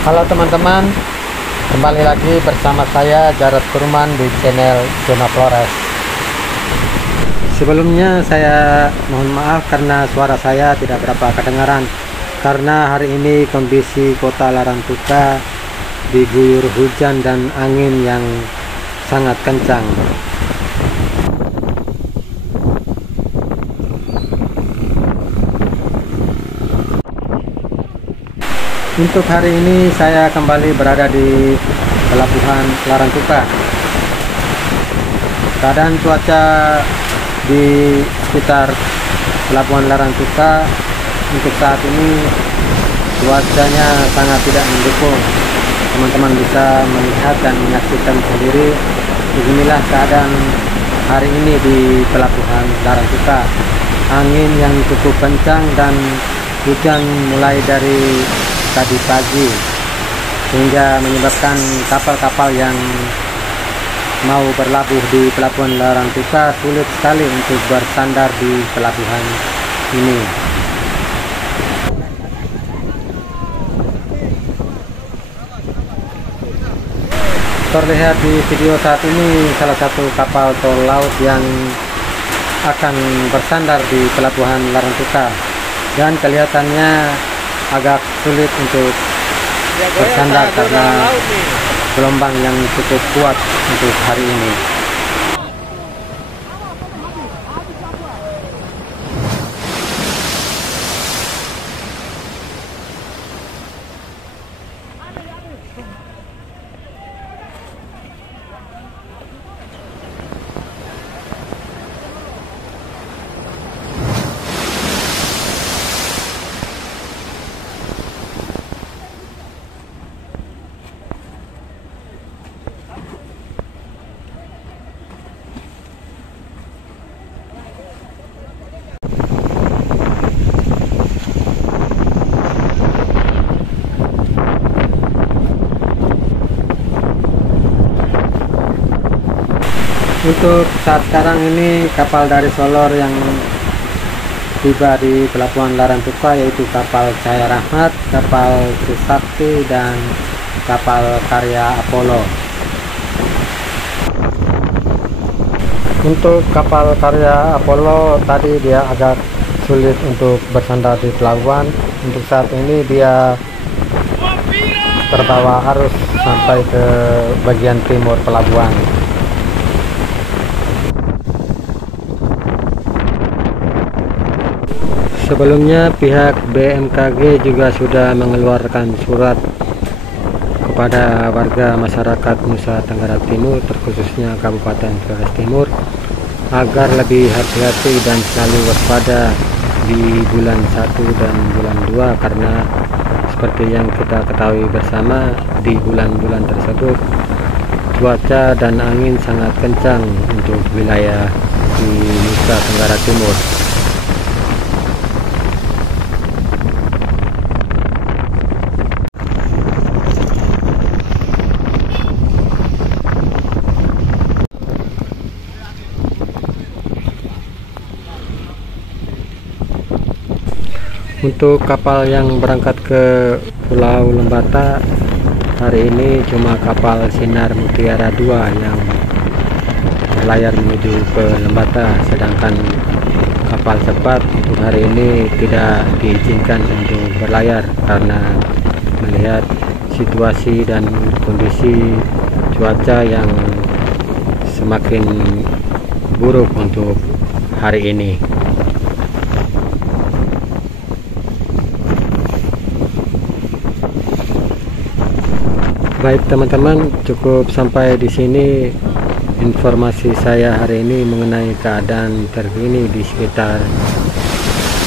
Halo teman-teman, kembali lagi bersama saya Jarod Kurman di channel Zona Flores. Sebelumnya saya mohon maaf karena suara saya tidak berapa kedengaran, karena hari ini kondisi kota Larantuka diguyur hujan dan angin yang sangat kencang. Untuk hari ini saya kembali berada di Pelabuhan Larantuka. Keadaan cuaca di sekitar Pelabuhan Larantuka untuk saat ini cuacanya sangat tidak mendukung. Teman-teman bisa melihat dan menyaksikan sendiri beginilah keadaan hari ini di Pelabuhan Larantuka. Angin yang cukup kencang dan hujan mulai dari tadi pagi, sehingga menyebabkan kapal-kapal yang mau berlabuh di Pelabuhan Larantuka sulit sekali untuk bersandar di pelabuhan ini. Terlihat di video saat ini salah satu kapal tol laut yang akan bersandar di Pelabuhan Larantuka, dan kelihatannya agak sulit untuk bersandar karena gelombang yang cukup kuat untuk hari ini. Untuk saat sekarang ini kapal dari Solor yang tiba di Pelabuhan Larantuka yaitu kapal Cahaya Rahmat, kapal Trisakti, dan kapal Karya Apollo. Untuk kapal Karya Apollo tadi dia agak sulit untuk bersandar di pelabuhan. Untuk saat ini dia terbawa arus sampai ke bagian timur pelabuhan. Sebelumnya pihak BMKG juga sudah mengeluarkan surat kepada warga masyarakat Nusa Tenggara Timur, terkhususnya Kabupaten Flores Timur, agar lebih hati-hati dan selalu waspada di bulan 1 dan bulan 2, karena seperti yang kita ketahui bersama, di bulan-bulan tersebut cuaca dan angin sangat kencang untuk wilayah di Nusa Tenggara Timur. Untuk kapal yang berangkat ke Pulau Lembata hari ini cuma kapal Sinar Mutiara 2 yang berlayar menuju ke Lembata, sedangkan kapal cepat untuk hari ini tidak diizinkan untuk berlayar karena melihat situasi dan kondisi cuaca yang semakin buruk untuk hari ini. Baik teman-teman, cukup sampai di sini informasi saya hari ini mengenai keadaan terkini di sekitar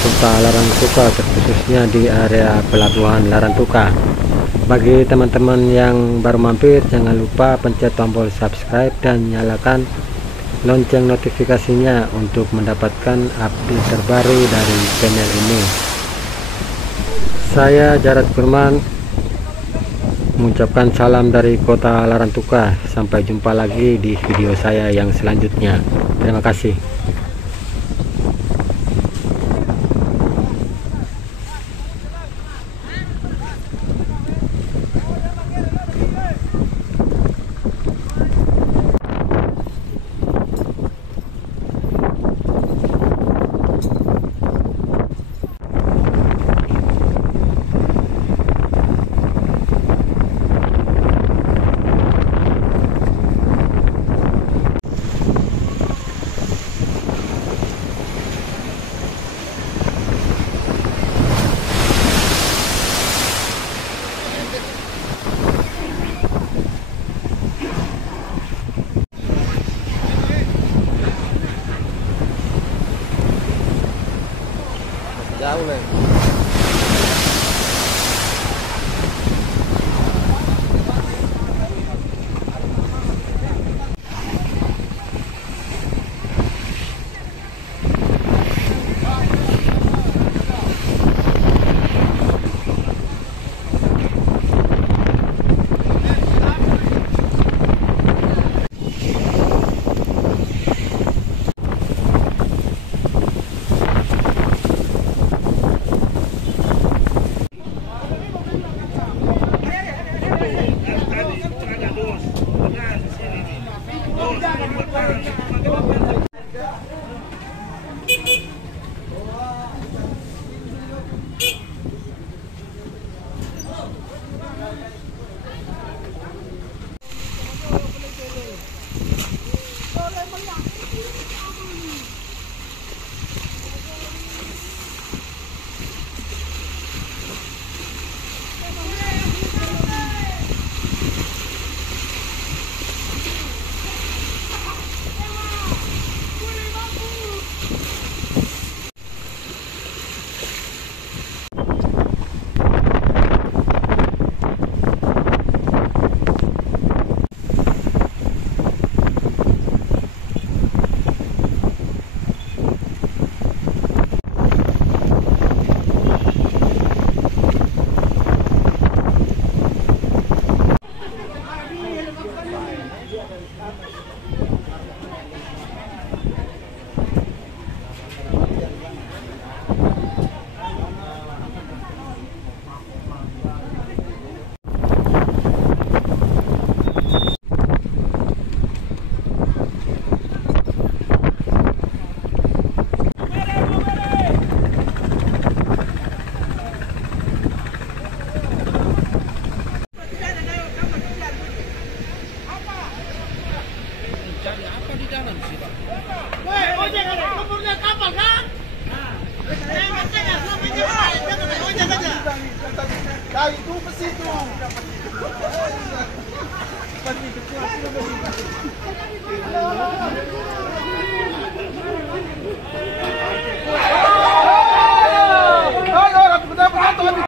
kota Larantuka, terkhususnya di area Pelabuhan Larantuka. Bagi teman-teman yang baru mampir, jangan lupa pencet tombol subscribe dan nyalakan lonceng notifikasinya untuk mendapatkan update terbaru dari channel ini. Saya Jarod Kurman mengucapkan salam dari kota Larantuka. Sampai jumpa lagi di video saya yang selanjutnya. Terima kasih. boleh. Cari apa di dalam sih, Pak? Woi, ojek ada lumpurnya kapal kan? Makanya ojek aja. Itu besi tuh.